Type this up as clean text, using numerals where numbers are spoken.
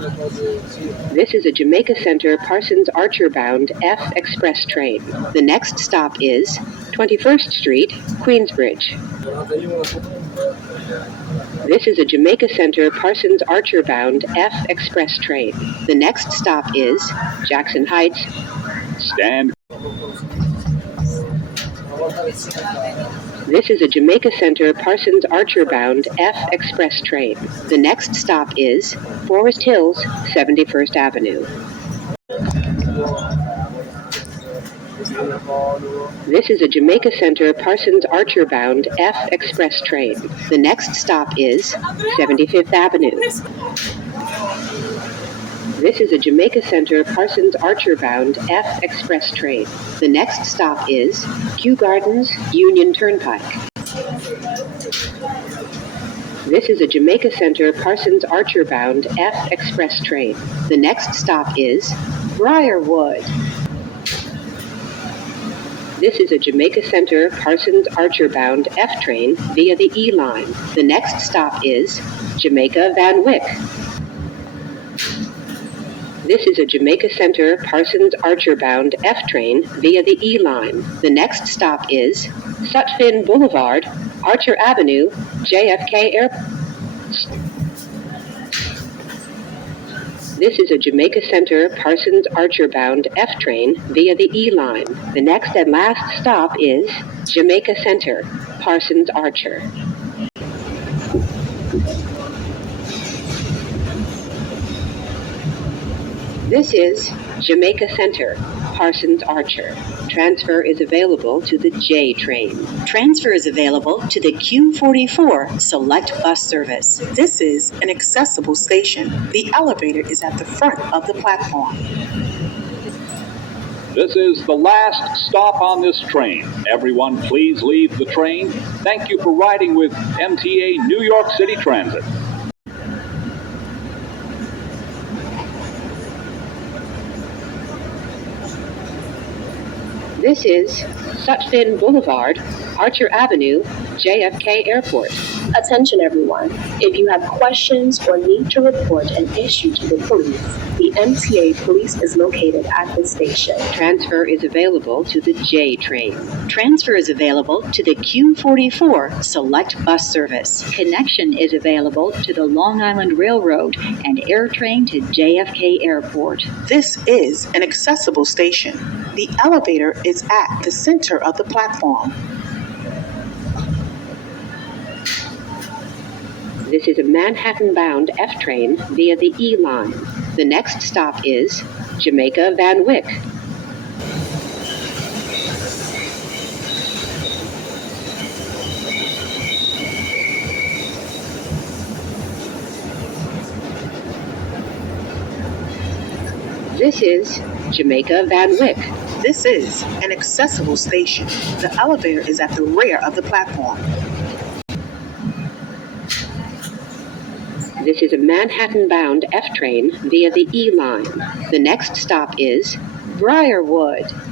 This is a Jamaica Center Parsons Archer bound F Express train. The next stop is 21st Street, Queensbridge. This is a Jamaica Center Parsons Archer bound F Express train. The next stop is Jackson Heights. Stand. This is a Jamaica Center Parsons Archer bound F Express train. The next stop is Forest Hills, 71st Avenue. This is a Jamaica Center Parsons Archer bound F Express train. The next stop is 75th Avenue. This is a Jamaica Center Parsons Archer bound F Express train. The next stop is Kew Gardens, Union Turnpike. This is a Jamaica Center Parsons Archer bound F Express train. The next stop is Briarwood. This is a Jamaica Center Parsons Archer bound F train via the E line. The next stop is Jamaica Van Wyck. This is a Jamaica Center Parsons Archer bound F train via the E line. The next stop is Sutphin Boulevard, Archer Avenue, JFK Airport. This is a Jamaica Center Parsons Archer bound F train via the E line. The next and last stop is Jamaica Center Parsons Archer. This is Jamaica Center Parsons Archer. Transfer is available to the J train. Transfer is available to the Q44 Select Bus Service. This is an accessible station. The elevator is at the front of the platform. This is the last stop on this train. Everyone, please leave the train. Thank you for riding with MTA New York City Transit. This is Sutphin Boulevard, Archer Avenue, JFK Airport. Attention everyone, if you have questions or need to report an issue to the police, the MTA police is located at the station. Transfer is available to the J train. Transfer is available to the Q44 Select Bus Service. Connection is available to the Long Island Railroad and air train to JFK Airport. This is an accessible station. The elevator is at the center of the platform. This is a Manhattan-bound F train via the E line. The next stop is Jamaica Van Wyck. This is Jamaica Van Wyck. This is an accessible station. The elevator is at the rear of the platform. This is a Manhattan-bound F train via the E line. The next stop is Briarwood.